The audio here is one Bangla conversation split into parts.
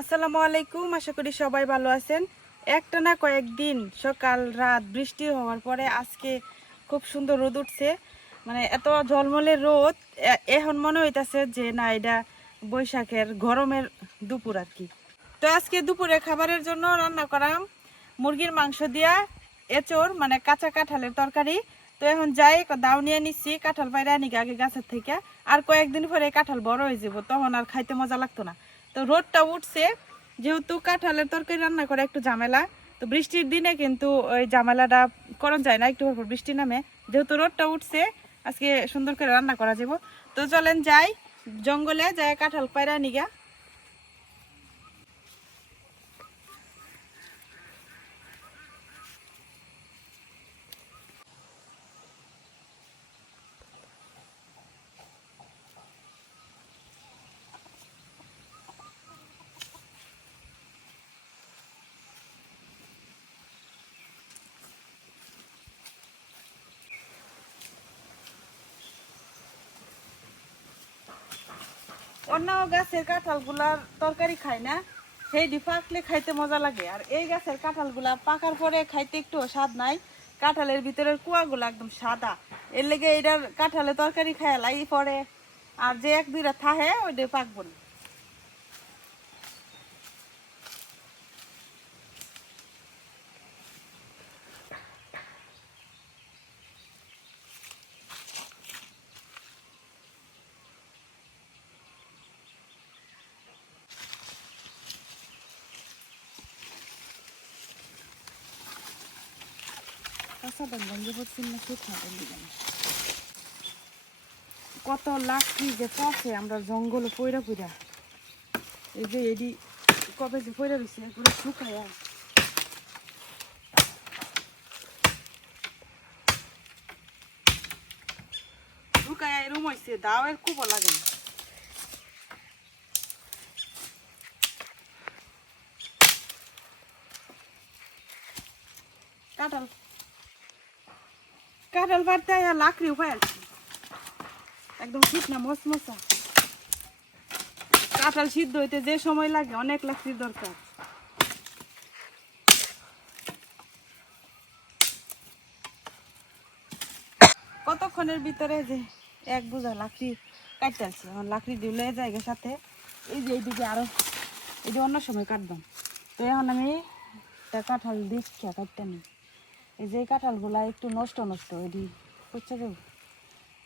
আসসালামু আলাইকুম, আশা করি সবাই ভালো আছেন। একটানা কয়েকদিন সকাল রাত বৃষ্টি হওয়ার পরে আজকে খুব সুন্দর রোদ উঠছে। মানে এত ঝলমলে রোদ, এখন মনে হইতাছে যে না, এটা বৈশাখের গরমের দুপুর আর কি। তো আজকে দুপুরে খাবারের জন্য রান্না করাম মুরগির মাংস দিয়া এঁচড়, মানে কাঁচা কাঁঠালের তরকারি। তো এখন যাই দাও নিয়ে নিচ্ছি, কাঁঠাল পাইরা আনি আগে গাছের থেকে। আর কয়েকদিন পরে কাঁঠাল বড় হয়ে যাব, তখন আর খাইতে মজা লাগতো না। তো রোদটা উঠছে, যেহেতু কাঁঠালের তরকারি রান্না করে একটু ঝামেলা। তো বৃষ্টির দিনে কিন্তু ওই ঝামেলাটা করা যায় না, একটু পর বৃষ্টি নামে। যেহেতু রোদটা উঠছে, আজকে সুন্দর করে রান্না করা যাব। তো চলেন যাই জঙ্গলে, যাই কাঁঠাল পাইরা নিগা। অন্য গাছের কাঁঠালগুলার তরকারি খাই না, সেই পাকলে খাইতে মজা লাগে। আর এই গাছের কাঁঠালগুলা পাকার পরে খাইতে একটু স্বাদ নাই, কাঁঠালের ভিতরের কুয়াগুলো একদম সাদা। এর লেগে এটার কাঁঠালের তরকারি খাইলাই পরে, আর যে এক দুইটা থাহে ওইটা পাকবো না। কত লাকড়ি যে পচে আমরা জঙ্গলে পইরা পইরা, এই যে এডি কবে যে পইরা রয়েছে এগুলো শুকায়। শুকায় এরম হয়েছে, দাওয়ের খুব লাগে না। কাঁঠাল কাঁঠাল পাড়তে লাকড়ি উপায় আছে, একদম ঠিক না মশমশা। কাঁঠাল সিদ্ধ হইতে যে সময় লাগে, অনেক লাকড়ির দরকার। কতক্ষণের ভিতরে যে এক বোঝা লাকড়ি কাটতে আসছে। আমার লাকড়ি দিলে জায়গার সাথে এই যে এইদিকে আরো, এই যে অন্য সময় কাটতাম। তো এখন আমি কাঁঠাল দিচ্ছি কাটতে নিই। এই যে কাঁঠালগুলা একটু নষ্ট নষ্ট, এটি করছে দেব।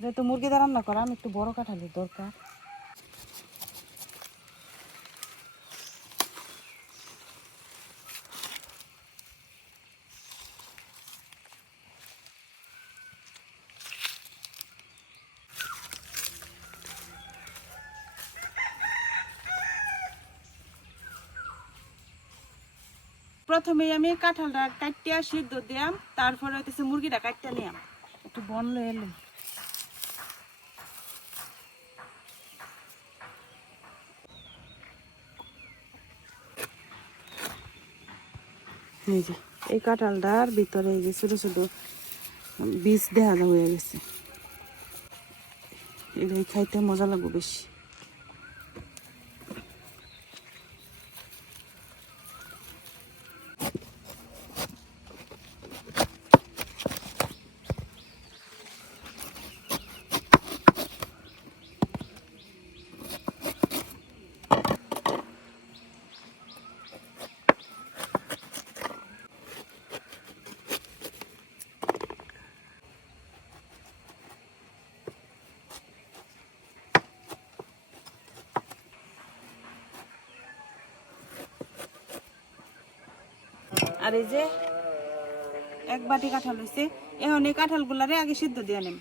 যেহেতু মুরগি দিয়ে রান্না করা, আমি একটু বড় কাঁঠালের দরকার। প্রথমে আমি কাঁঠালটা কাটিয়া সিদ্ধ দিয়াম, তারপরে হইতেছে মুরগিটা কাটিয়া নিয়াম। একটু বনলো এলো, এই যে এই কাঁঠালটার ভিতরে এই যে ছোট ছোট বীজ দেখা যা হয়ে গেছে। এটাই খাইতে মজা লাগবে বেশি। আর এই যে এক বাটি কাঁঠাল হয়েছে, এখন এই কাঁঠালগুলারে আগে সিদ্ধ দিয়ে নেন।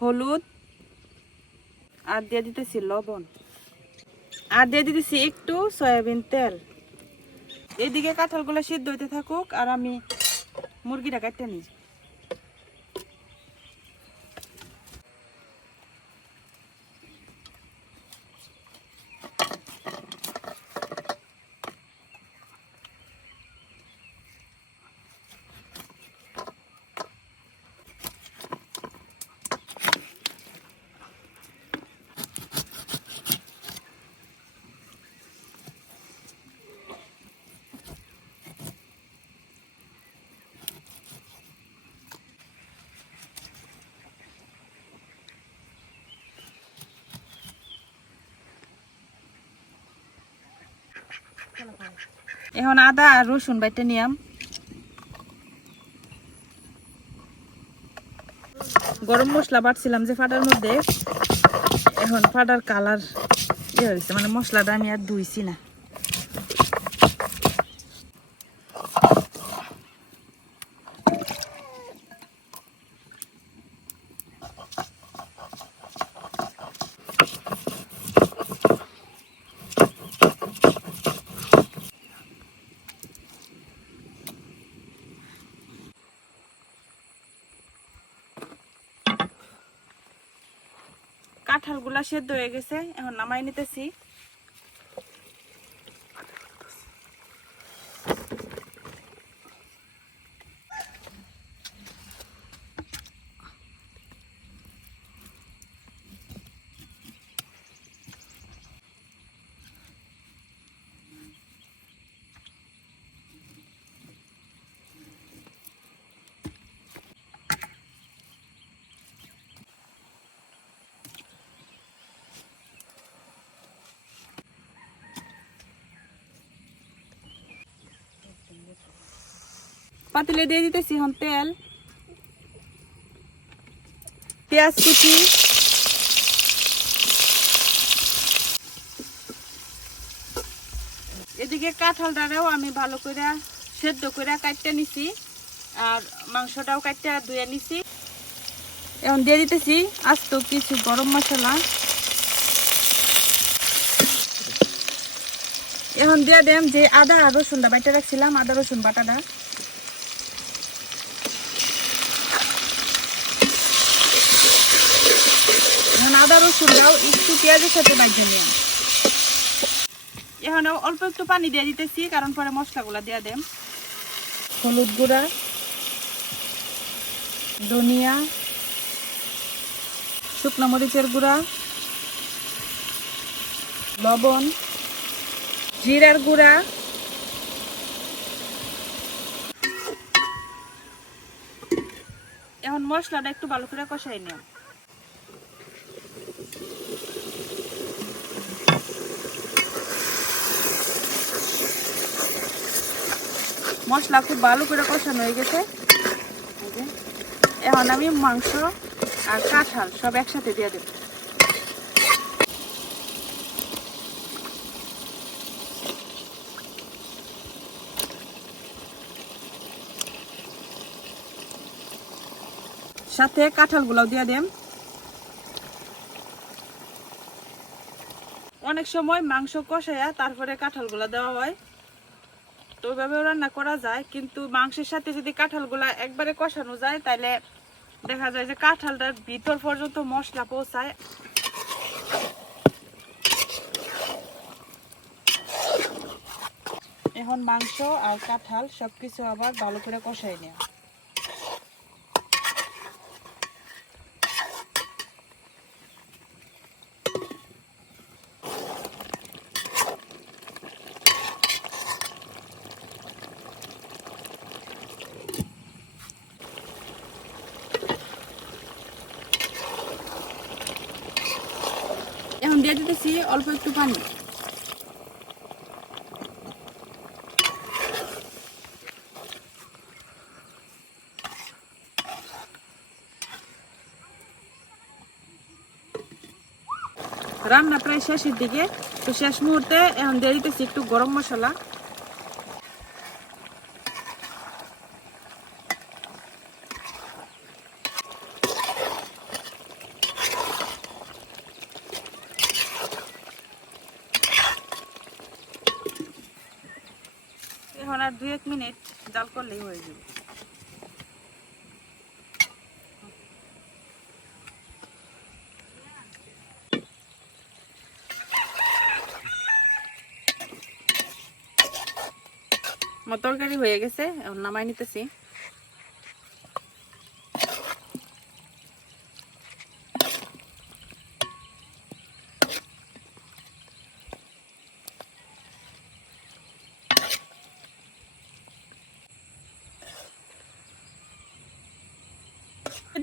হলুদ আর দিয়ে দিতেছি লবণ। আর দিয়ে দিতেছি একটু সয়াবিন তেল। এদিকে কাঁঠালগুলো সিদ্ধ হইতে থাকুক আর আমি মুরগিটা কাটতে নিই। এখন আদা আর রসুন বাইটে নিয়াম। গরম মশলা বাটছিলাম যে ফাটার মধ্যে, এখন ফাটার কালার ইয়ে হয়েছে, মানে মশলাটা আমি আর ধুইছি না। কাঁঠালগুলা সেদ্ধ হয়ে গেছে, এখন নামাই নিতেছি। পাতিলে দিয়ে দিতেছি এখন তেল, পেঁয়াজ কুচি, এদিকে কাঁঠালটাও আমি ভালো করে সেদ্ধ করে কাটতে নিছি আর মাংসটাও কাটতে ধুয়ে নিছি। এখন দিয়ে দিতেছি আস্ত কিছু গরম মশলা। এখন দিয়ে দেম যে আদা আর রসুনটা বাইটে রাখছিলাম, আদা রসুন বাটাটা। এখন আদা রসুনটাও একটু পেঁয়াজের সাথে বাইটে নিলাম। এখন অল্প একটু পানি দিয়ে দিতেছি, কারণ পরে মশলাগুলো দিয়ে দেম। হলুদ গুঁড়া, ধনিয়া, শুকনো মরিচের গুঁড়া, লবণ, জিরার গুঁড়া, এখন মশলাটা একটু ভালো করে কষাই নিও। মশলা খুব ভালো করে কষানো হয়ে গেছে। এখন আমি মাংস আর কাঁঠাল সব একসাথে দিয়ে দেব। সাথে কাঁঠালগুলো দিয়ে দেন। অনেক সময় মাংস কষায়া তারপরে কাঁঠালগুলো দেওয়া হয়, তো ওইভাবেও রান্না করা যায়, কিন্তু মাংসের সাথে যদি কাঁঠালগুলা একবারে কষানো যায় তাহলে দেখা যায় যে কাঁঠালটার ভিতর পর্যন্ত মশলা পৌঁছায়। এখন মাংস আর কাঁঠাল সবকিছু আবার ভালো করে কষাই নেওয়া। এখন দিয়ে দিতেছি অল্প একটু পানি। রান্না প্রায় শেষের দিকে, তো শেষ মুহূর্তে এখন দিয়ে দিতেছি একটু গরম মশলা। এখন আর 2-1 মিনিট জাল করলেই হয়ে যাবে। আমার তরকারি হয়ে গেছে, এখন নামাই নিতেছি।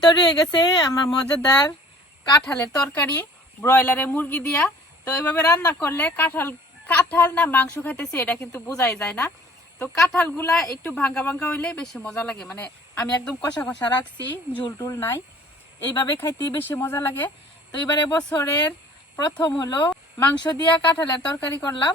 তৈরি হয়ে গেছে আমার মজাদার কাঁঠালের তরকারি ব্রয়লারের মুরগি দিয়া। তো এইভাবে রান্না করলে কাঁঠাল না মাংস খাইতেছে এটা কিন্তু বোঝাই যায় না। তো কাঁঠাল গুলা একটু ভাঙ্গা ভাঙ্গা হইলে বেশি মজা লাগে, মানে আমি একদম কষা কষা রাখছি, ঝুল টুল নাই, এইভাবে খাইতে বেশি মজা লাগে। তো এবারে বছরের প্রথম হলো মাংস দিয়া কাঁঠালের তরকারি করলাম।